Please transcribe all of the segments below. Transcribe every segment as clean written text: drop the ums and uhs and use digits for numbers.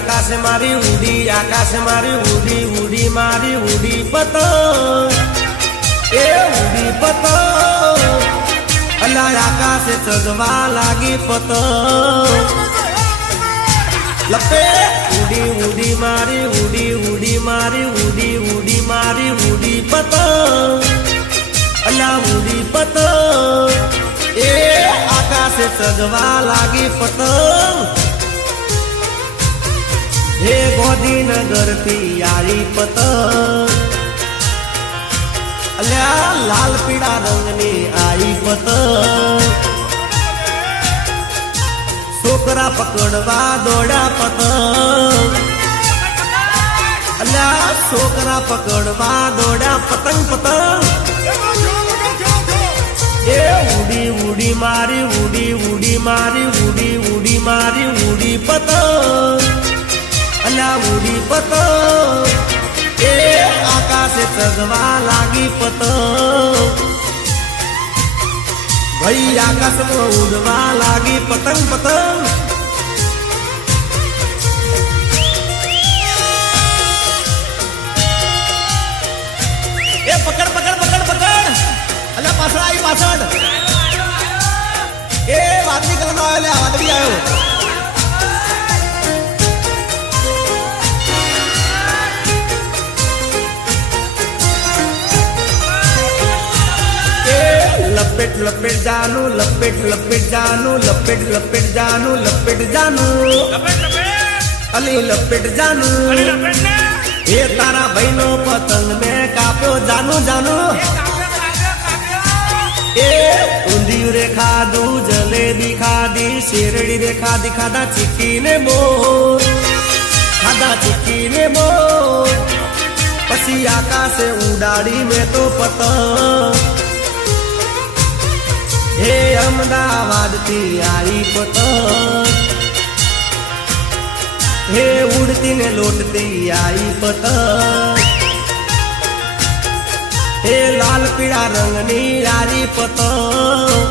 આકાશ મારી ઉડી, આકાશ મારી ઉડી, ઉડી મારી ઉડી પતંગ, એ ઉડી પતંગ, અલા આકાશે ચગવા લાગી પતંગ, લપે ઉડી ઉડી મારી ઉડી, ઉડી મારી ઉડી, ઉડી મારી ઉડી પતંગ, અલા ઉડી પતંગ, એ આકાશે ચગવા લાગી પતંગ, હે ગોધીનગર થી આરી પતંગ, અલ્યા લાલ પીળા રંગની આઈ પતંગ, છોકરા પકડવા દોડ્યા પતંગ, અલ્યા છોકરા પકડવા દોડ્યા પતંગ પતંગ, એ ઉડી ઉડી મારી ઉડી, ઉડી મારી ઉડી, ઉડી મારી ઉડી પતંગ, અલ્યા ઉડી પતંગ, એ આકાશે ચગવા લાગી પતંગ, ભાઈ આકાશમાં ઉડવા લાગી પતંગ પતંગ, એ પકડ પકડ પકડ પકડ, અલ્યા પાછળ આવી પાછળ, એ વાદળી કલરનો આવ્યો, વાદળી આવ્યો, લપેટ લપેટ જાનું, લપેટ લપેટ જાનું, લપેટ લપેટ જાનું, લપેટ જાનું, અલી લપેટ જાનું, એ તારા ભાઈનો પતંગ મેં કાપ્યો જાનું જાનું, એ ઊંધિયું રે ખાધું, જલેબી ખાધી, શેરડી રે ખાધી, ખાધા ચીકી ને બોર, ખાધા ચીકી ને બોર, પછી આકાશે ઉડાડી મેં તો પતંગ, હે અમદાવાદ થી આવી પતંગ, હે ઉડતી ને લોટતી આવી પતંગ, હે લાલ પીળા રંગની આરી પતંગ,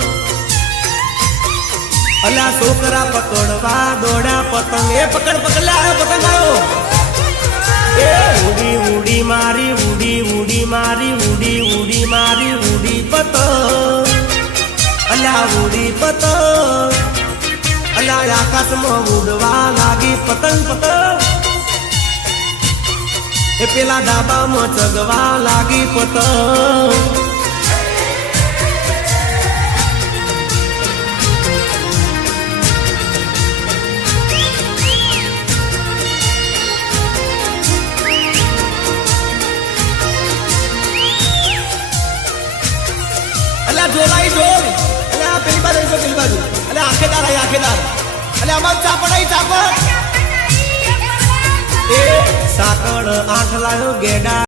અલા છોકરા પકડવા દોડ્યા પતંગ, એ પકડ પકડ લે આવ્યો પતંગ આવ્યો, એ ઉડી ઉડી મારી ઉડી, ઉડી મારી ઉડી, ઉડી મારી ઉડી પતંગ, અલ્યા ઉડી પતંગ, અલ્યા આકાશમાં ઉડવા લાગી પતંગ પતંગ, એ પેલા ડાબામાં ચગવા લાગી પતંગ, અલ્યા જોલાઈ જોર, પેલી બાજુ પેલી બાજુ, એટલે આખેદાર આવી આખેદાર, એટલે અમાર ચાપડ આવી ચાપડ, એ સાકડ આઠ લાયો ગેડા